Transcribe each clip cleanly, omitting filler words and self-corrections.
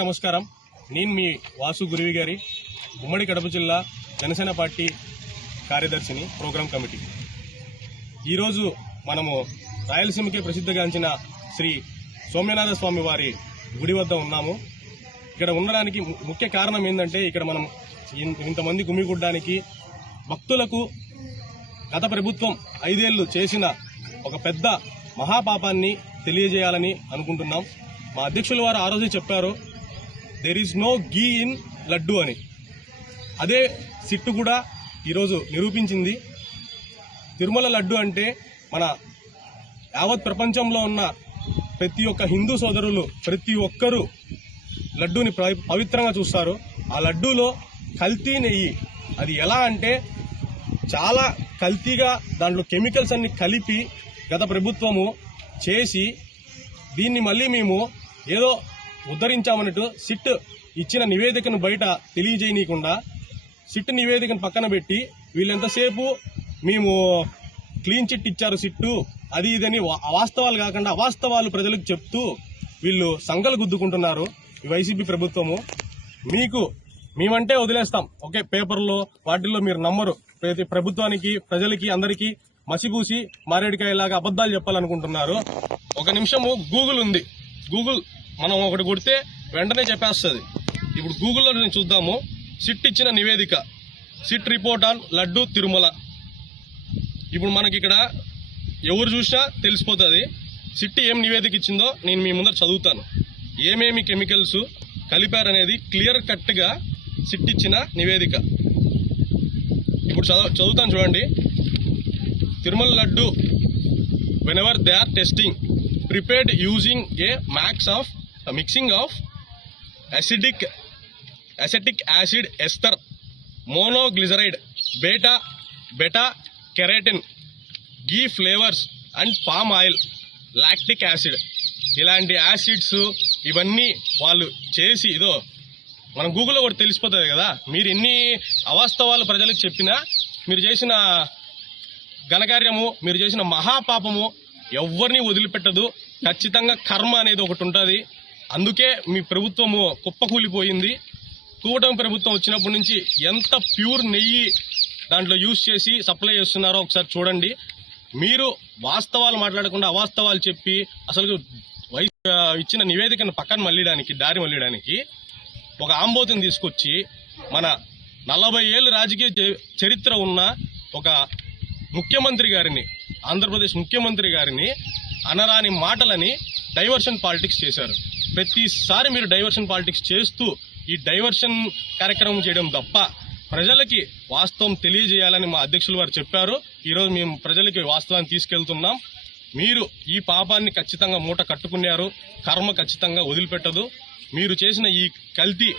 నమస్కారం. నేను మీ వాసు గురువి గారి ఉమ్మడి కడప జిల్లా జనసేన పార్టీ కార్యదర్శిని, ప్రోగ్రామ్ కమిటీ. ఈరోజు మనము రాయలసీమకి ప్రసిద్ధిగాంచిన శ్రీ సోమ్యనాథ స్వామి వారి గుడి వద్ద ఉన్నాము. ఇక్కడ ఉండడానికి ముఖ్య కారణం ఏంటంటే, ఇక్కడ మనం ఇంతమంది గుమిగూడడానికి భక్తులకు గత ప్రభుత్వం 5 ఏళ్లు చేసిన ఒక పెద్ద మహాపాపాన్ని తెలియజేయాలని అనుకుంటున్నాం. మా అధ్యక్షుల వారు ఆ రోజు చెప్పారు, there is no ghee in laddu అని. అదే సిట్టు కూడా ఈరోజు నిరూపించింది. తిరుమల లడ్డు అంటే మన యావత్ ప్రపంచంలో ఉన్న ప్రతి ఒక్క హిందూ సోదరులు, ప్రతి ఒక్కరూ లడ్డూని పవిత్రంగా చూస్తారు. ఆ లడ్డూలో కల్తీ నెయ్యి, అది ఎలా అంటే చాలా కల్తీగా దాంట్లో కెమికల్స్ అన్ని కలిపి గత ప్రభుత్వము చేసి, దీన్ని మళ్ళీ మేము ఏదో ఉద్ధరించామన్నట్టు సిట్ ఇచ్చిన నివేదికను బయట తెలియజేయనీయకుండా సిట్ నివేదికను పక్కన పెట్టి వీళ్ళెంతసేపు మేము క్లీన్ చిట్ ఇచ్చారు సిట్టు, అది ఇదని అవాస్తవాలు కాకుండా అవాస్తవాలు ప్రజలకు చెప్తూ వీళ్ళు సంకలు గుద్దుకుంటున్నారు ఈ వైసీపీ ప్రభుత్వము. మేమంటే వదిలేస్తాం, ఓకే, పేపర్లో వాటిల్లో మీరు నమ్మరు. ప్రతి ప్రభుత్వానికి, ప్రజలకి, అందరికీ మసిపూసి మారేడికాయలాగా అబద్ధాలు చెప్పాలనుకుంటున్నారు. ఒక నిమిషము గూగుల్ ఉంది, గూగుల్ మనం ఒకటి కొడితే వెంటనే చెప్పేస్తుంది. ఇప్పుడు గూగుల్లో నేను చూద్దాము, సిట్ ఇచ్చిన నివేదిక, SIT report on laddu Tirumala. ఇప్పుడు మనకి ఇక్కడ ఎవరు చూసినా తెలిసిపోతుంది సిట్ ఏం నివేదిక ఇచ్చిందో. నేను మీ ముందర చదువుతాను, ఏమేమి కెమికల్స్ కలిపారనేది క్లియర్ కట్గా సిట్ ఇచ్చిన నివేదిక. ఇప్పుడు చదువుతాను చూడండి. Tirumala laddu, whenever they are testing, prepared using a mixing of acetic acid ester, monoglyceride, beta carotene, ghee flavours and palm oil, lactic acid, ఇలాంటి యాసిడ్స్ ఇవన్నీ వాళ్ళు చేసి, ఇదో మనం గూగుల్లో కూడా తెలిసిపోతుంది కదా. మీరు ఎన్ని అవాస్తవాలు ప్రజలకు చెప్పినా, మీరు చేసిన ఘనకార్యము, మీరు చేసిన మహాపాపము ఎవరిని వదిలిపెట్టదు. ఖచ్చితంగా కర్మ అనేది ఒకటి ఉంటుంది. అందుకే మీ ప్రభుత్వము కుప్పకూలిపోయింది. కూటమి ప్రభుత్వం వచ్చినప్పటి నుంచి ఎంత ప్యూర్ నెయ్యి దాంట్లో యూజ్ చేసి సప్లై చేస్తున్నారో ఒకసారి చూడండి. మీరు వాస్తవాలు మాట్లాడకుండా అవాస్తవాలు చెప్పి అసలు ఇచ్చిన నివేదికను పక్కన మళ్ళడానికి, దారి మళ్ళడానికి ఒక ఆంబోతుని తీసుకొచ్చి మన 40 ఏళ్ళు రాజకీయ చరిత్ర ఉన్న ఒక ముఖ్యమంత్రి గారిని, ఆంధ్రప్రదేశ్ ముఖ్యమంత్రి గారిని అనరాని మాటలని డైవర్షన్ పాలిటిక్స్ చేశారు. ప్రతిసారి మీరు డైవర్షన్ పాలిటిక్స్ చేస్తూ ఈ డైవర్షన్ కార్యక్రమం చేయడం తప్ప ప్రజలకి వాస్తవం తెలియజేయాలని మా అధ్యక్షులు వారు చెప్పారు. ఈరోజు మేము ప్రజలకి వాస్తవాన్ని తీసుకెళ్తున్నాం. మీరు ఈ పాపాన్ని ఖచ్చితంగా మూట కట్టుకున్నారు. కర్మ ఖచ్చితంగా వదిలిపెట్టదు. మీరు చేసిన ఈ కల్తీ,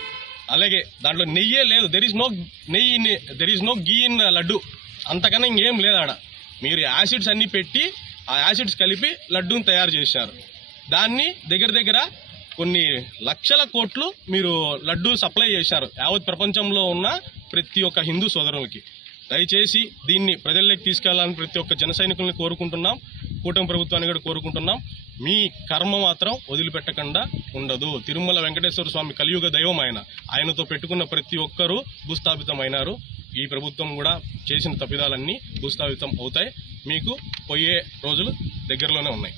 అలాగే దాంట్లో నెయ్యే లేదు, there is no ghee in laddu, అంతకన్నా ఇంకేం లేదు ఆడ. మీరు యాసిడ్స్ అన్ని పెట్టి ఆ యాసిడ్స్ కలిపి లడ్డూని తయారు చేశారు. దాన్ని దగ్గర కొన్ని లక్షల కోట్లు మీరు లడ్డూ సప్లై చేశారు యావత్ ప్రపంచంలో ఉన్న ప్రతి ఒక్క హిందూ సోదరులకి. దయచేసి దీన్ని ప్రజల్లోకి తీసుకెళ్లాలని ప్రతి ఒక్క జన సైనికుల్ని కోరుకుంటున్నాం, కూటమి ప్రభుత్వాన్ని కూడా కోరుకుంటున్నాం. మీ కర్మ మాత్రం వదిలిపెట్టకుండా ఉండదు. తిరుమల వెంకటేశ్వర స్వామి కలియుగ దైవం ఆయనతో పెట్టుకున్న ప్రతి ఒక్కరూ భూస్థాపితమైనారు. ఈ ప్రభుత్వం కూడా చేసిన తప్పిదాలన్నీ భూస్థాపితం అవుతాయి. మీకు పోయే రోజులు దగ్గరలోనే ఉన్నాయి.